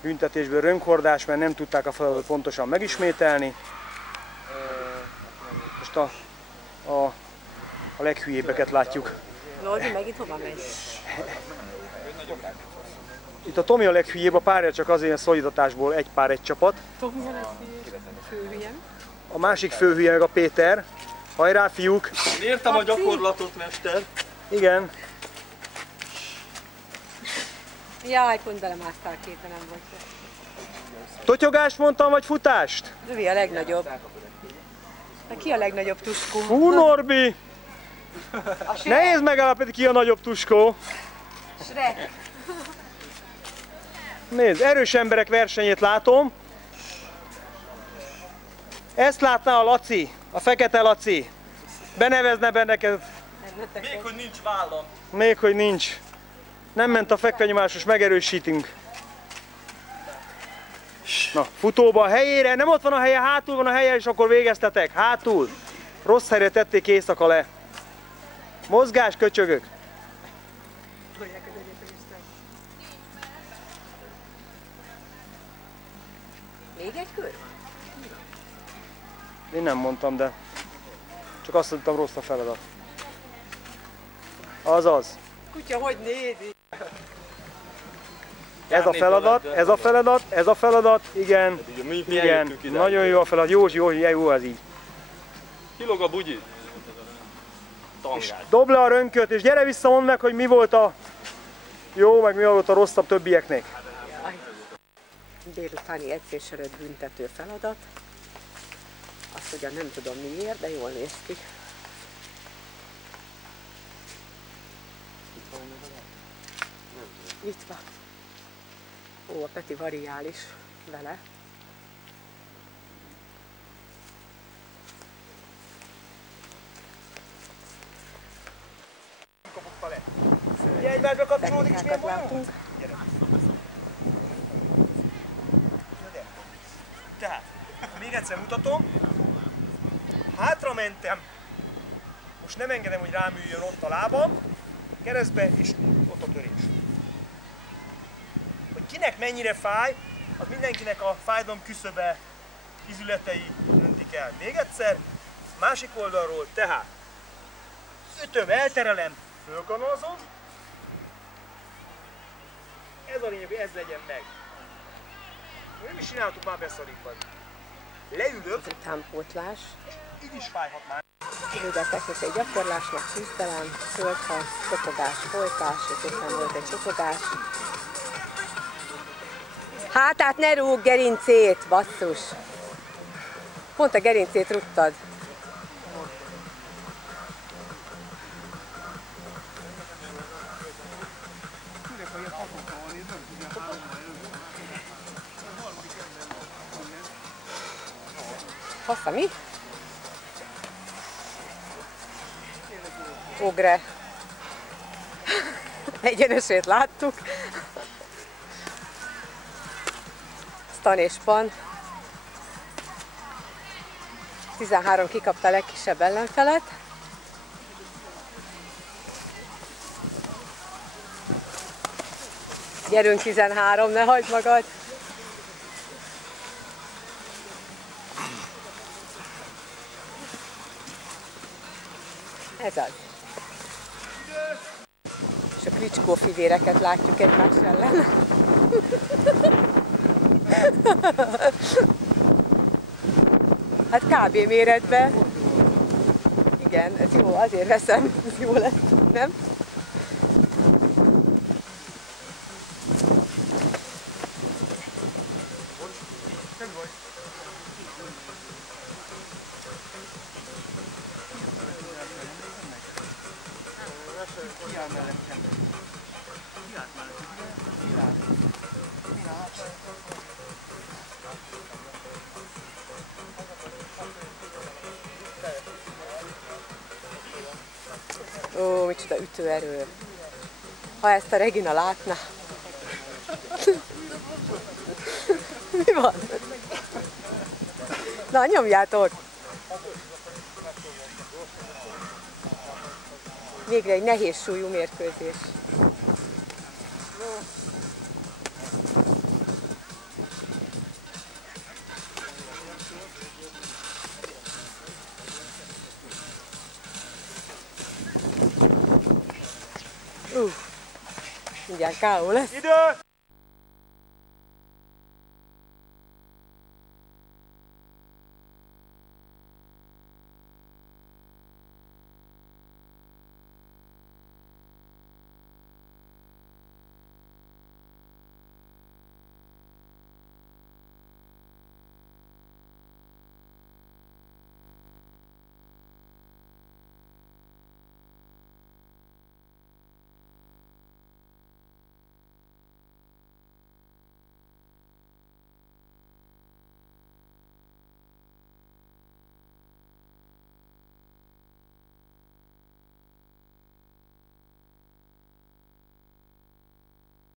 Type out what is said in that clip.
büntetésből rönkhordás, mert nem tudták a feladatot pontosan megismételni. Most a leghülyébbeket látjuk. Norbi, megint hova megy? Itt a Tomi a leghülyébb, a párja csak azért szolidatásból egy pár, egy csapat. Tomi a főhülye. A másik főhülye meg a Péter. Hajrá, fiúk! Értem a gyakorlatot, mester. Igen. Jaj, pont belemásztál képen, nem volt. Totyogást mondtam, vagy futást? Norbi a legnagyobb. De ki a legnagyobb tuskó? Hú, Norbi! Nehéz megállapítani, ki a nagyobb tuskó. Shrek. Nézd, erős emberek versenyét látom. Ezt látná a Laci, a fekete Laci. Benevezne benneket. Még hogy nincs vállam. Még hogy nincs. Nem ment a fekvenyomásos, megerősítünk. Na, futóba a helyére, nem ott van a helye, hátul van a helye, és akkor végeztetek. Hátul. Rossz helyre tették éjszaka le. Mozgás, köcsögök. Még egy kör? Én nem mondtam, de csak azt mondtam, rossz a feladat. Azaz. Kutya, hogy nézi? Ez a feladat, ez a feladat, ez a feladat, igen. Igen, nagyon jó a feladat, jó ez így. Kilog a bugyi. És dobd le a rönköt, és gyere vissza, mondd meg, hogy mi volt a jó, meg mi volt a rosszabb többieknek. Délutáni edzés előtt büntető feladat. Azt ugyan nem tudom miért, de jól néz ki. Itt van. Ó, a Peti variál is vele. Ugye egymásba kapcsolódik, és milyen látunk. Tehát, még egyszer mutatom. Hátra mentem. Most nem engedem, hogy rám üljön ott a lábam. Keresztbe, és ott a törés. Hogy kinek mennyire fáj, az mindenkinek a fájdalom küszöbe izületei döntik el. Még egyszer, másik oldalról, tehát ütöm, elterelem, fölkanalazom. Ez a lényeg, hogy ez legyen meg. Nem is csináltuk már beszorítva. Leülök, Utánpótlás. így is fájhat már. Vége technikai gyakorlásnak küzdelem, földharc, kopogás, folytás, és éppen volt egy kopogás. Hátát ne rúg, gerincét, basszus! Pont a gerincét rúgtad. Fasza, mi? Ogre. Egyenesét láttuk. Stan és Pan. 13 kikapta a legkisebb ellenfelet. Gyerünk 13, ne hagyd magad! Ez az. És a Klitschko fivéreket látjuk egymás ellen. Hát kb. Méretben. Igen, ez jó, azért veszem, ez jó lett, nem? Ó, micsoda ütőerő. Ha ezt a Regina látná. Mi van? Na, nyomjátok! Végre egy nehéz súlyú mérkőzés. Mindjárt K.O. lesz. Idő!